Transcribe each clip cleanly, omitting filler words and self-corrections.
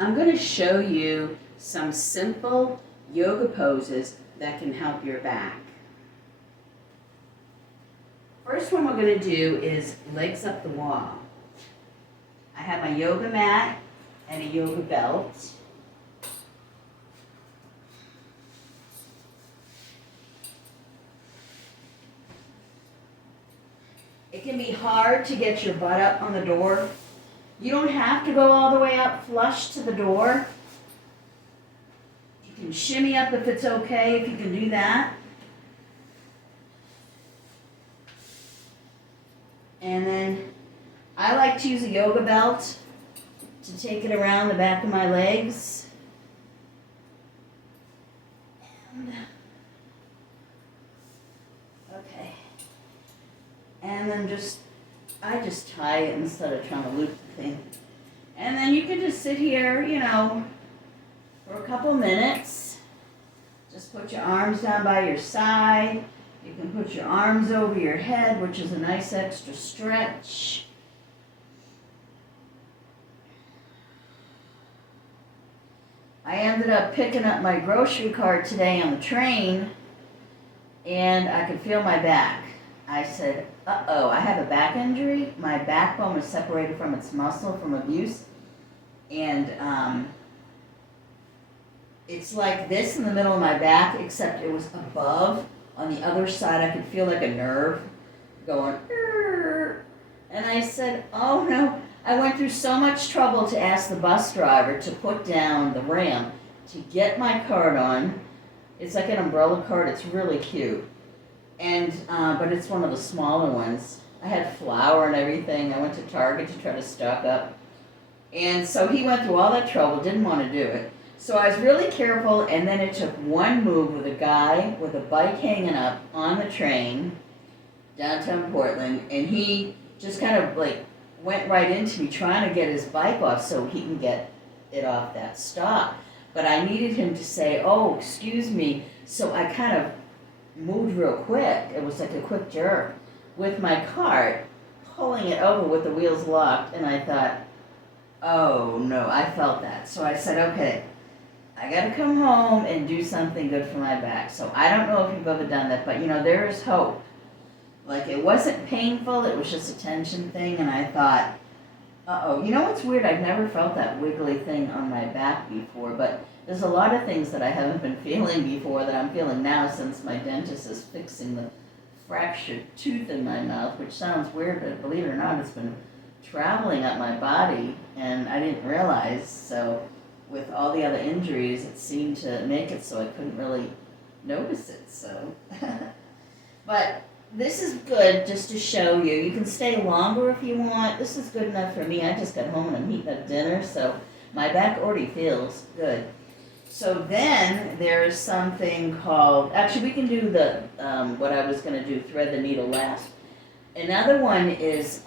I'm going to show you some simple yoga poses that can help your back. First one we're going to do is legs up the wall. I have my yoga mat and a yoga belt. It can be hard to get your butt up on the door. You don't have to go all the way up flush to the door. You can shimmy up if it's okay, if you can do that. And then I like to use a yoga belt to take it around the back of my legs. And, okay. And then I just tie it instead of trying to loop the thing. And then you can just sit here, for a couple minutes. Just put your arms down by your side. You can put your arms over your head, which is a nice extra stretch. I ended up picking up my grocery cart today on the train, and I could feel my back. I said, uh-oh, I have a back injury. My backbone was separated from its muscle from abuse. And it's like this in the middle of my back, except it was above. On the other side, I could feel like a nerve going, "Arr." And I said, oh no. I went through so much trouble to ask the bus driver to put down the ramp to get my cart on. It's like an umbrella cart. It's really cute. And but it's one of the smaller ones. I had flour and everything. I went to Target to try to stock up. And so he went through all that trouble, didn't want to do it. So I was really careful, and then it took one move with a guy with a bike hanging up on the train, downtown Portland, and he just kind of like went right into me trying to get his bike off so he can get it off that stop. But I needed him to say, oh, excuse me. So I kind of moved real quick. It was like a quick jerk with my cart, pulling it over with the wheels locked, and I thought, oh no, I felt that. So I said, okay, I gotta come home and do something good for my back. So I don't know if you've ever done that, but there is hope. Like, it wasn't painful, it was just a tension thing, and I thought, uh-oh. You know what's weird? I've never felt that wiggly thing on my back before, but there's a lot of things that I haven't been feeling before that I'm feeling now since my dentist is fixing the fractured tooth in my mouth, which sounds weird, but believe it or not, it's been traveling up my body, and I didn't realize. So with all the other injuries, it seemed to make it so I couldn't really notice it. So, but this is good just to show you. You can stay longer if you want. This is good enough for me. I just got home and I'm heating up dinner, so my back already feels good. So then there's something called, actually we can do the, what I was going to do, thread the needle last. Another one is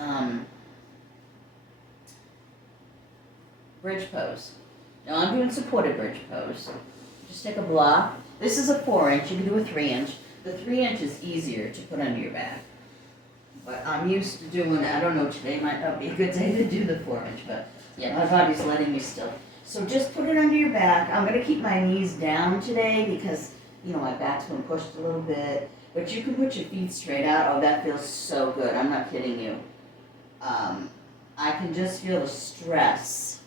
bridge pose. Now I'm doing supported bridge pose. Just take a block. This is a 4-inch, you can do a 3-inch. The 3-inch is easier to put under your back. But I'm used to doing, I don't know, today might not be a good day to do the 4-inch, but yeah, my body's letting me still. So just put it under your back. I'm going to keep my knees down today because, my back's been pushed a little bit. But you can put your feet straight out. Oh, that feels so good. I'm not kidding you. I can just feel the stress.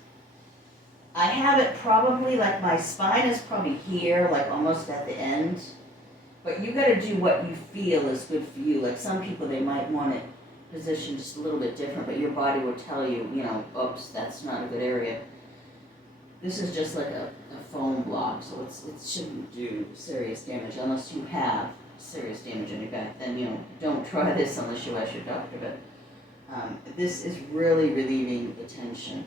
I have it probably, like my spine is probably here, like almost at the end. But you got to do what you feel is good for you. Like some people, they might want it positioned just a little bit different, but your body will tell you, oops, that's not a good area. This is just like a foam block, so it shouldn't do serious damage unless you have serious damage on your back. Then, don't try this unless you ask your doctor. But this is really relieving the tension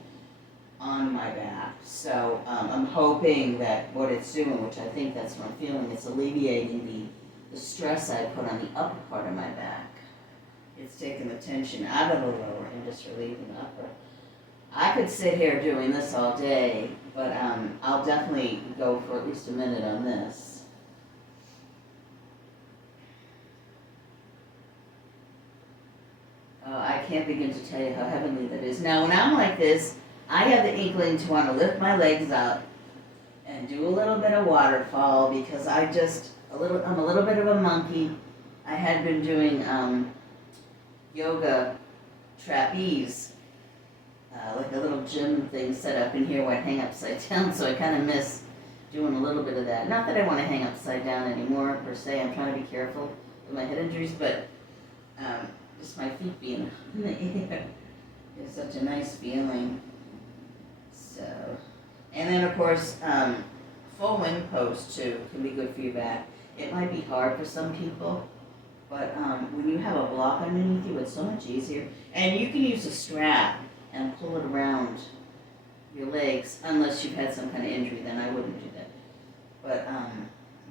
on my back. So I'm hoping that what it's doing, which I think that's what I'm feeling, it's alleviating the stress I put on the upper part of my back. It's taking the tension out of the lower and just relieving the upper. I could sit here doing this all day, but I'll definitely go for at least a minute on this. I can't begin to tell you how heavenly that is. Now, when I'm like this, I have the inkling to want to lift my legs up and do a little bit of waterfall because I'm a little bit of a monkey. I had been doing yoga trapeze, like a little gym thing set up in here where I hang upside down, so I kind of miss doing a little bit of that. Not that I want to hang upside down anymore, per se. I'm trying to be careful with my head injuries, but just my feet being in the air is such a nice feeling. So, and then of course, full wind pose too can be good for your back. It might be hard for some people, but when you have a block underneath you, it's so much easier. And you can use a strap and pull it around your legs, unless you've had some kind of injury, then I wouldn't do that. But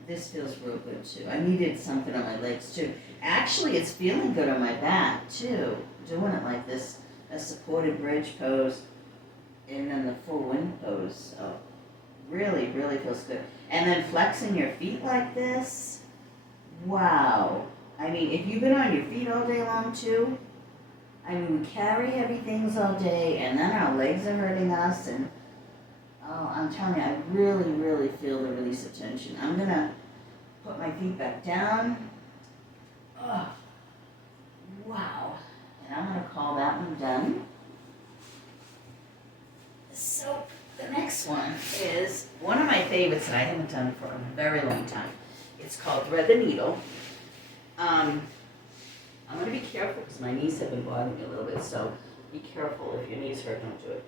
this feels real good too. I needed something on my legs too. Actually, it's feeling good on my back too, doing it like this, a supported bridge pose, and then the full wind pose. So really, really feels good. And then flexing your feet like this, wow. I mean, if you've been on your feet all day long too, I mean, we carry heavy things all day, and then our legs are hurting us, and oh, I'm telling you, I really, really feel the release of tension. I'm gonna put my feet back down. Oh, wow. And I'm gonna call that one done. So, the next one is one of my favorites that I haven't done for a very long time. It's called Thread the Needle. I'm going to be careful because my knees have been bothering me a little bit, so be careful. If your knees hurt, don't do it.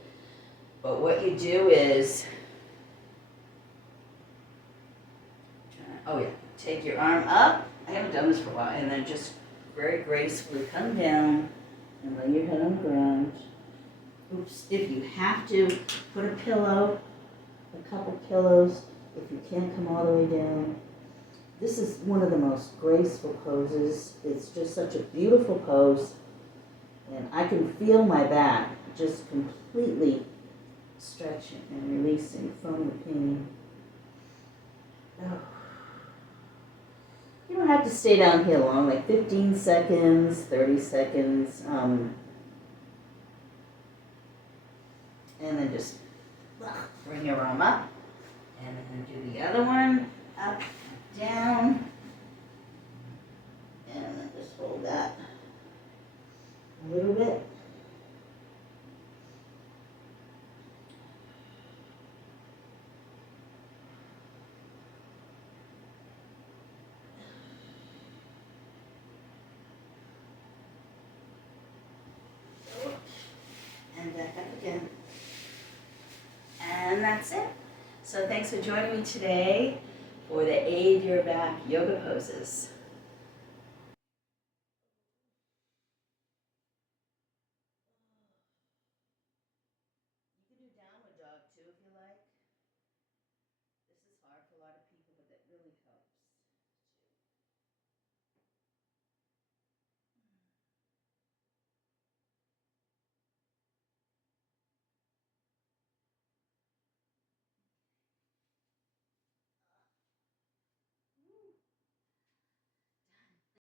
But what you do is, take your arm up. I haven't done this for a while, and then just very gracefully come down and lay your head on the ground. Oops, if you have to, put a pillow, a couple pillows, if you can't come all the way down. This is one of the most graceful poses. It's just such a beautiful pose. And I can feel my back just completely stretching and releasing from the pain. Oh. You don't have to stay down here long, like 15 seconds, 30 seconds. And then just bring your arm up. And then do the other one, up, down, and then just hold that a little bit. And back up again. And that's it. So thanks for joining me today for the Aid Your Back yoga poses.